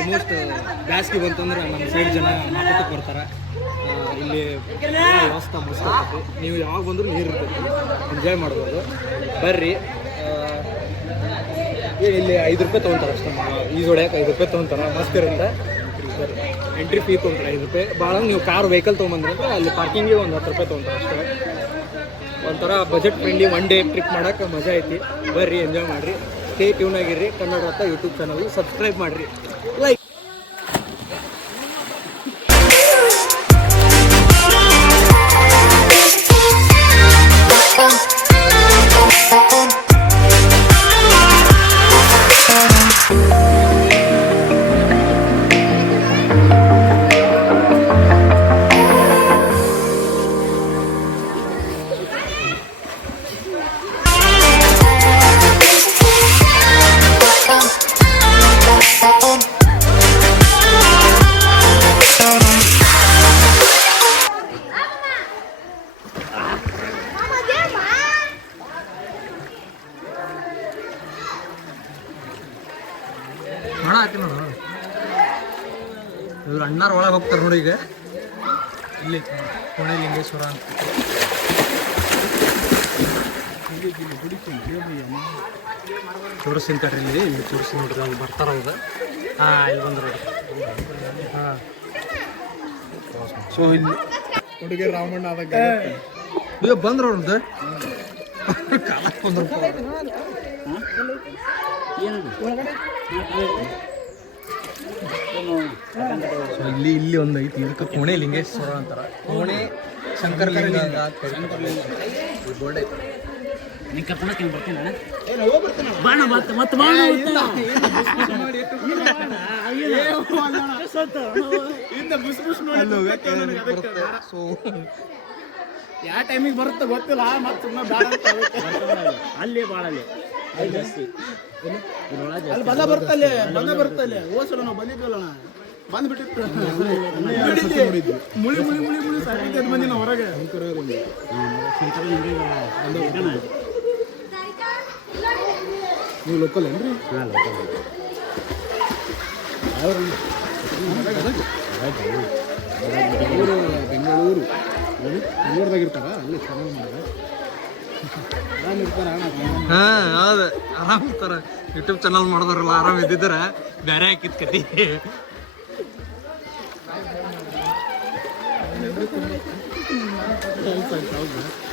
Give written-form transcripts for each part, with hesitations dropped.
Almost ಬ್ಯಾಸ್ಗೆ ಬಂತಂದ್ರೆ ನಮ್ಮ ಸೈಡ್ ಜನ ಮಾತಾಡಕ್ಕೆ ಬರ್ತಾರೆ. ಇಲ್ಲಿ ವ್ಯವಸ್ಥೆ ಮುಗಿಸ್ತೈತಿ. ನೀವು ಯಾವಾಗ ಬಂದರೂ ನೀರು ಇರ್ತೈತಿ, ಎಂಜಾಯ್ ಮಾಡ್ಬೋದು. ಬರ್ರಿ. ಇಲ್ಲಿ 5 ರೂಪಾಯಿ ತೊಗೊತಾರೆ ಅಷ್ಟೇ. ಈಜು ಹೊಡ್ಯಾಕೆ 5 ರೂಪಾಯಿ ತೊಗೊತಾರೆ. ಮಸ್ತ್ ಇರುತ್ತೆ. ಎಂಟ್ರಿ ಫೀ ತೊಗೊಂತಾರೆ 5 ರೂಪಾಯಿ. ಭಾಳ ನೀವು ಕಾರ್ ವೆಹಿಕಲ್ ತೊಗೊಂಬಂದ್ರೆ ಅಲ್ಲಿ ಪಾರ್ಕಿಂಗಿಗೆ ಒಂದು 10 ರೂಪಾಯಿ ತೊಗೊತಾರೆ ಅಷ್ಟೇ. ಒಂಥರ ಬಜೆಟ್ ಫ್ರೆಂಡ್ಲಿ 1 ಡೇ ಟ್ರಿಪ್ ಮಾಡೋಕೆ ಮಜಾ ಐತಿ. ಬರ್ರಿ, ಎಂಜಾಯ್ ಮಾಡಿರಿ. Stay tune ಆಗಿರ್ರಿ. ಕನ್ನಡ ರಥ ಯೂಟ್ಯೂಬ್ ಚಾನಲ್ ಸಬ್ಸ್ಕ್ರೈಬ್ ಮಾಡಿರಿ. ಲೈಕ್ ಇವ್ರು ಅಣ್ಣಾರು ಒಳಗೆ ಹೋಗ್ತಾರೆ ನೋಡಿ. ಈಗ ಇಲ್ಲಿ ಕೋಣೆ ಲಿಂಗೇಶ್ವರ ಅಂತ ತೋರಿಸ್ತೀನಿ ಕಟ್ರಿ. ಇಲ್ಲಿ ತೋರಿಸಿ ನೋಡ್ರಿ, ಅಲ್ಲಿ ಬರ್ತಾರ ಹೌದಾ? ಇಲ್ಲಿ ಬಂದ್ರು. ಸೊ ಇಲ್ಲಿ ಹುಡುಗಿ ರಾಮಣ್ಣ ಆದಾಗ ಈಗ ಬಂದ್ರು ಅವ್ರದ್ದು ಇಲ್ಲಿ ಒಂದು ಐತಿ. ಇದಕ್ಕೆ ಕೋಣೆ ಲಿಂಗೇಶ್ವರ ಅಂತಾರ. ಕೋಣೆ ಶಂಕರಲಿಂಗ ಗೋಡೆ. ನೀ ಕರ್ಕೊಂಡ್ ಬರ್ತೀನಿ. ಯಾವ ಟೈಮಿಗೆ ಬರುತ್ತೆ ಗೊತ್ತಿಲ್ಲ. ಮತ್ತೆ ಅಲ್ಲಿ ಭಾಳ ಅಲ್ಲಿ ಬಂದ ಬರ್ತಲ್ಲಿ ಹೋಸಲ ನಾವು ಬಂದಿದ್ವಲ್ಲ, ಬಂದ್ಬಿಟ್ಟಿತ್ತು. ಮುಳಿ ಮುಳಿ ಮುಳಿ ಮುಳಿ ಸಾಕಿದ್ದು ಬಂದಿ ನಾವು ಹೊರಗೆ. ನೀವು ಲೋಕಲ್ ಏನ್ರಿ? ಹಾಂ, ಲೋಕಲ್. ಬೆಂಗಳೂರು ಬೆಂಗಳೂರದಾಗ ಇರ್ತಾರ. ಅಲ್ಲಿ ಚೆನ್ನಾಗಿ ಮಾಡ್ತಾರೆ. ಹಾಂ, ಹೌದು, ಆರಾಮ್ ಇರ್ತಾರ. ಯೂಟ್ಯೂಬ್ ಚಾನಲ್ ಮಾಡಿದ್ರಲ್ಲ, ಆರಾಮ್ ಇದ್ದಿದ್ರೆ ಬೇರೆ ಹಾಕಿದ್ ಕತಿ.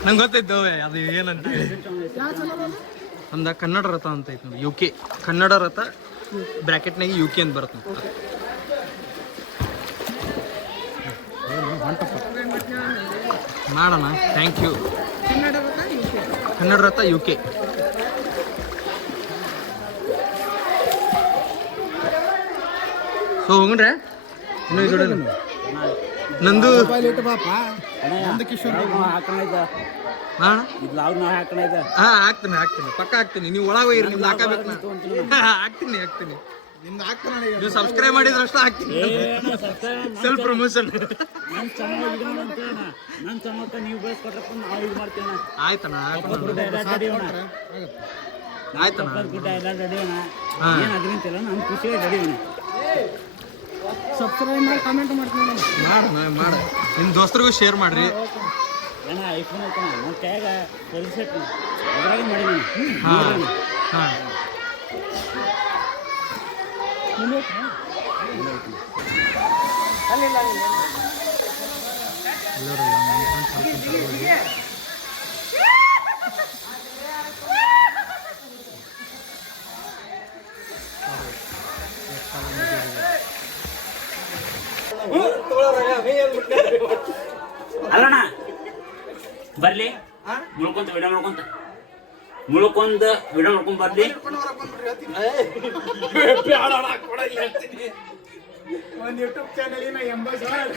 ನಂಗೆ ಗೊತ್ತೈತೆ ಅದು ಏನಂತ. ನಮ್ದು ಕನ್ನಡ ರಥ ಅಂತ ಐತೆ ನೋಡಿ. UK ಕನ್ನಡ ರಥ ಬ್ರ್ಯಾಕೆಟ್ನಾಗ UK ಅಂತ ಬರುತ್ತೆ. ಮಾಡೋಣ. Thank you. ಕನ್ನಡ ರಥ UK. ಸೊ ಹೋಗ್ರೆ ಇನ್ನೂ ಈ ಕಡೆ ನಂದು ಹಾಕ್ತೀನಿ ಪಕ್ಕ ಹಾಕ್ತೀನಿ. ನೀವು ಒಳಗೆ ಹೋಗಿರಿ, ನಿಮ್ದು ಹಾಕಬೇಕು. ಹಾಕ್ತೀನಿ ನೀವು ಸಬ್ಸ್ಕ್ರೈಬ್ ಮಾಡಿದ್ರೆ ಅಷ್ಟೇ ಹಾಕ್ತೀನಿ. Self promotion. ಆಯ್ತಣ್ಣ, ಸಬ್ಸ್ಕ್ರೈಬ್ ಮಾಡಿ ಕಮೆಂಟ್ ಮಾಡ್ತೀನಿ. ಮಾಡ ನಿಮ್ಮ ದೋಸ್ತರಿಗೂ ಶೇರ್ ಮಾಡ್ರಿ. ಐಫೋನ್ ಐತೆ ನನ್ನ ಕೈಯಾಗ ಪರಿಸೆಟ್ ಅದ್ರಾಗ ಮಾಡಿದ್ದೀನಿ. ಹಾಂ, ಅಲ್ಲಣ್ಣ ಬರ್ಲಿ, ಮುಳ್ಕೊಂತ ವಿಡಿಯೋ ಮಾಡ್ಕೊಂತ ವಿಡಿಯೋ ಮಾಡ್ಕೊಂಡ್ ಬರ್ಲಿ. ಒಂದು ಯೂಟ್ಯೂಬ್ ಚಾನಲಿನ 80,000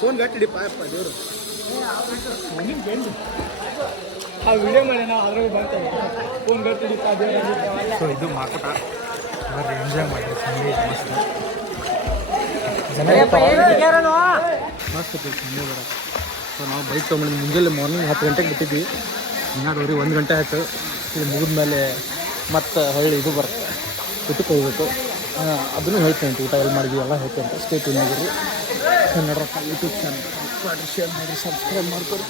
ಫೋನ್ ಗಟ್ಟಿಡಿ ಪಾಯಪ್ಪ ದೇವರು. ಆ ವಿಡಿಯೋ ಮಾಡಿ ನಾವು ಅದ್ರಾಗ ಬರ್ತಾರೆ. ಫೋನ್ ಗಟ್ಟಿಡಿ ಪಾ ದೇವರು. ಸೊ ಇದು ಮಾಕಟ. ಬರ್ರಿ, ಎಂಜಾಯ್ ಮಾಡಿ. ಸಂಡೇ ಮಸ್ತ್ ಮಸ್ತ್ ಸಂಡೇ ಬರ. ಸೊ ನಾವು ಬೈಕ್ ತೊಗೊಂಡು ಮುಂಜಾನೆ ಮಾರ್ನಿಂಗ್ 10 ಗಂಟೆಗೆ ಬಿಟ್ಟಿದ್ವಿ. 12 1 ಗಂಟೆ ಆಯಿತು. ಇದು ಮುಗಿದ ಮೇಲೆ ಮತ್ತು ಹೊಳ್ಳಿ ಇದು ಬರುತ್ತೆ ಊಟಕ್ಕೆ ಹೋಗ್ಬೇಕು. ಅದನ್ನು ಹೇಳ್ತೇನೆ ಊಟ ಎಲ್ಲಿ ಮಾಡಿದ್ವಿ ಎಲ್ಲ ಹೇಳ್ತೇನೆ ಅಂತ. ಸ್ಟೇಟ್ ಆಗಿರಿ ಕನ್ನಡ ಯೂಟ್ಯೂಬ್ ಚಾನಲ್ ಮಾಡಿ, ಶೇರ್ ಮಾಡಿ, ಸಬ್ಸ್ಕ್ರೈಬ್ ಮಾಡ್ಕೊಡಿ.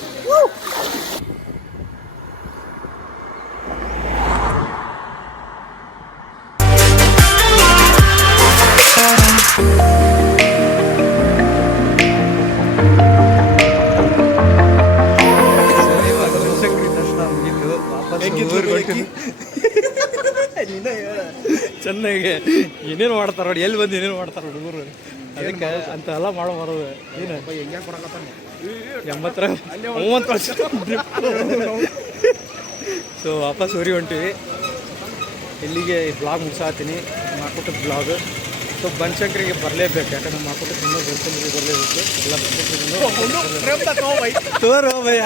ಚೆನ್ನಾಗಿ ಏನೇನು ಮಾಡ್ತಾರ ನೋಡಿ, ಎಲ್ಲಿ ಬಂದು ಏನೇನು ಮಾಡ್ತಾರ ಹುಡುಗರು, ಅದಕ್ಕೆ ಅಂತ ಎಲ್ಲ ಮಾಡೋ ಬರೋದು ಏನು ಹೆಂಗೆ ಕೊಡಕತ್ತಾನ 30 ವರ್ಷ. ಸೊ ವಾಪಸ್ ಊರಿಗೆ ಹೊಂಟಿವಿ. ಇಲ್ಲಿಗೆ ಈ ಬ್ಲಾಗ್ ಮುಗಿಸಾತೀನಿ, ಮಾರ್ಕೋಟದ ಬ್ಲಾಗ್. ಸೊ ಬನಶಂಕರಿಗೆ ಬರಲೇಬೇಕು, ಯಾಕಂದ್ರೆ ಮಾರ್ಕೋಟಕ್ಕೆ ಇನ್ನೂ ಬನಶಂಕರಿಗೆ ಬರಲೇಬೇಕು. ಎಲ್ಲ ತೋರೋ ಬೈ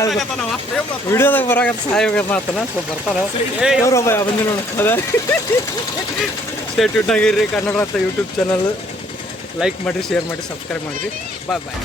ವಿಡಿಯೋದಾಗ ಬರಾಕತ್ತ ಸಹಾಯ ಮಾತನ. ಸೊ ಬರ್ತಾರ ತೋರೋ ಬೈ ಬಂದಿ ನೋಡ. ಅದ ಸ್ಟೇಟ್ ಯೂಟ್ಯೂಬ್ನಾಗಿರ್ರಿ ಕನ್ನಡ ಅಂತ ಯೂಟ್ಯೂಬ್ ಚಾನಲ್. ಲೈಕ್ ಮಾಡಿರಿ, ಶೇರ್ ಮಾಡಿ, ಸಬ್ಸ್ಕ್ರೈಬ್ ಮಾಡಿರಿ. ಬಾಯ್ ಬಾಯ್.